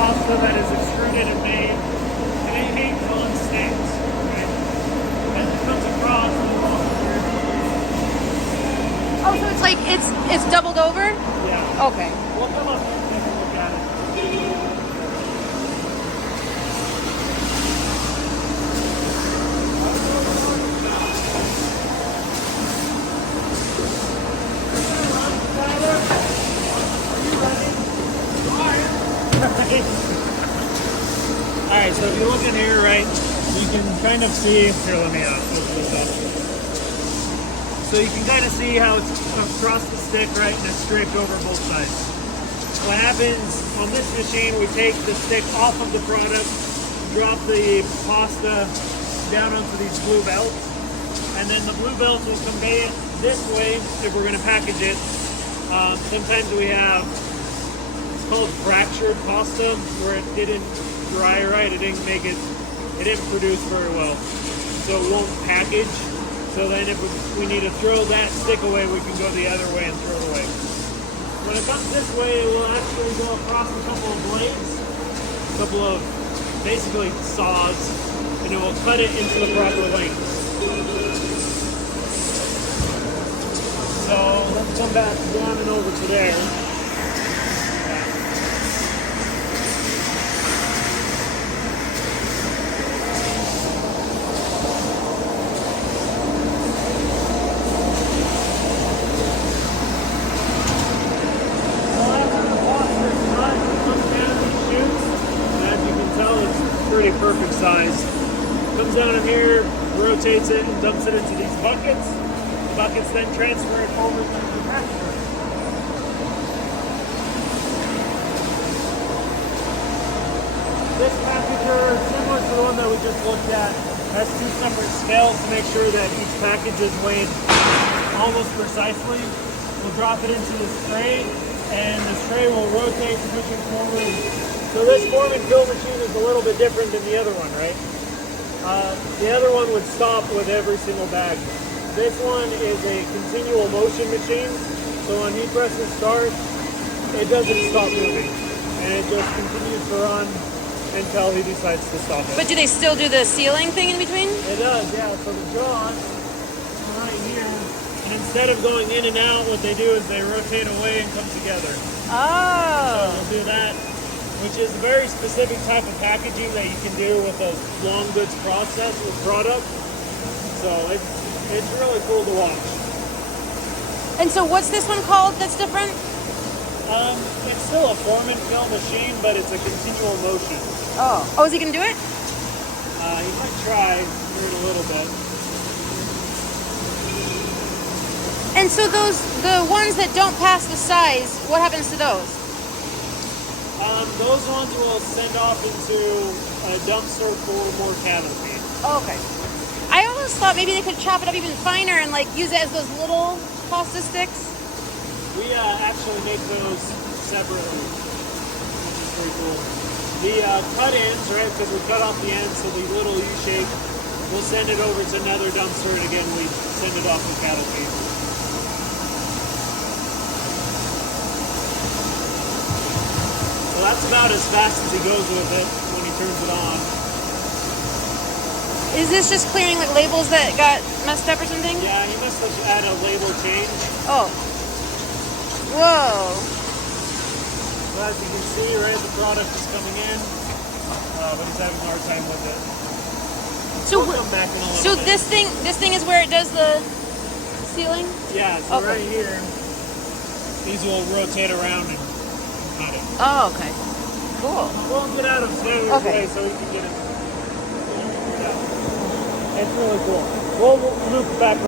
pasta that is extruded and made, and it hangs on sticks, right? And it comes across and walks through. Oh, so it's like it's doubled over? Yeah. Okay. We'll come up here and take a look at it. Alright, so if you look in here, right, you can kind of see, here, let me open this up. So you can kind of see how it's across the stick, right, and it's draped over both sides. What happens on this machine, we take the stick off of the product, drop the pasta down onto these blue belts, and then the blue belts will convey it this way if we're going to package it. Sometimes we have, it's called fractured pasta, where it didn't dry right, it didn't produce very well, so it won't package. So then if we need to throw that stick away, we can go the other way and throw it away. When it comes this way, it will actually go across a couple of blades, a couple of basically saws, and it will cut it into the proper length. So let's come back down and over to there. Pretty perfect size. Comes down in here, rotates it, and dumps it into these buckets. The buckets then transfer it over to the packager. This packager, similar to the one that we just looked at, has two separate scales to make sure that each package is weighed almost precisely. We'll drop it into this tray, and this tray will rotate, pushing forward. So this form and fill machine is a little bit different than the other one, right? The other one would stop with every single bag. This one is a continual motion machine, so when he presses start, it doesn't stop moving, and it just continues to run until he decides to stop it. But do they still do the sealing thing in between? It does, yeah. So the jaws are right here, and instead of going in and out, what they do is they rotate away and come together. Oh. So we'll do that, which is a very specific type of packaging that you can do with a long goods process with product. So it's really cool to watch. And so what's this one called that's different? It's still a form and fill machine, but it's a continual motion. Oh. Oh, is he going to do it? You might try here in a little bit. And so the ones that don't pass the size, what happens to those? Those ones will send off into a dumpster for more cattle feed. Oh, okay. I always thought maybe they could chop it up even finer and like use it as those little pasta sticks. We actually make those separately, which is pretty cool. The cut ends, right, because we cut off the ends, so the little U-shape, we'll send it over to another dumpster, and again, we send it off to cattle feed. So that's about as fast as he goes with it when he turns it on. Is this just clearing like labels that got messed up or something? Yeah, he must have had a label change. Oh. Whoa. So as you can see, right, the product is coming in, but he's having a hard time with it. So, we'll come back in a little bit. this thing is where it does the sealing? Yeah, so okay. right here, these will rotate around and cut it. Oh, okay. Cool. We'll get out of Taylor's way so he can get it. Yeah. It's really cool. We'll move back.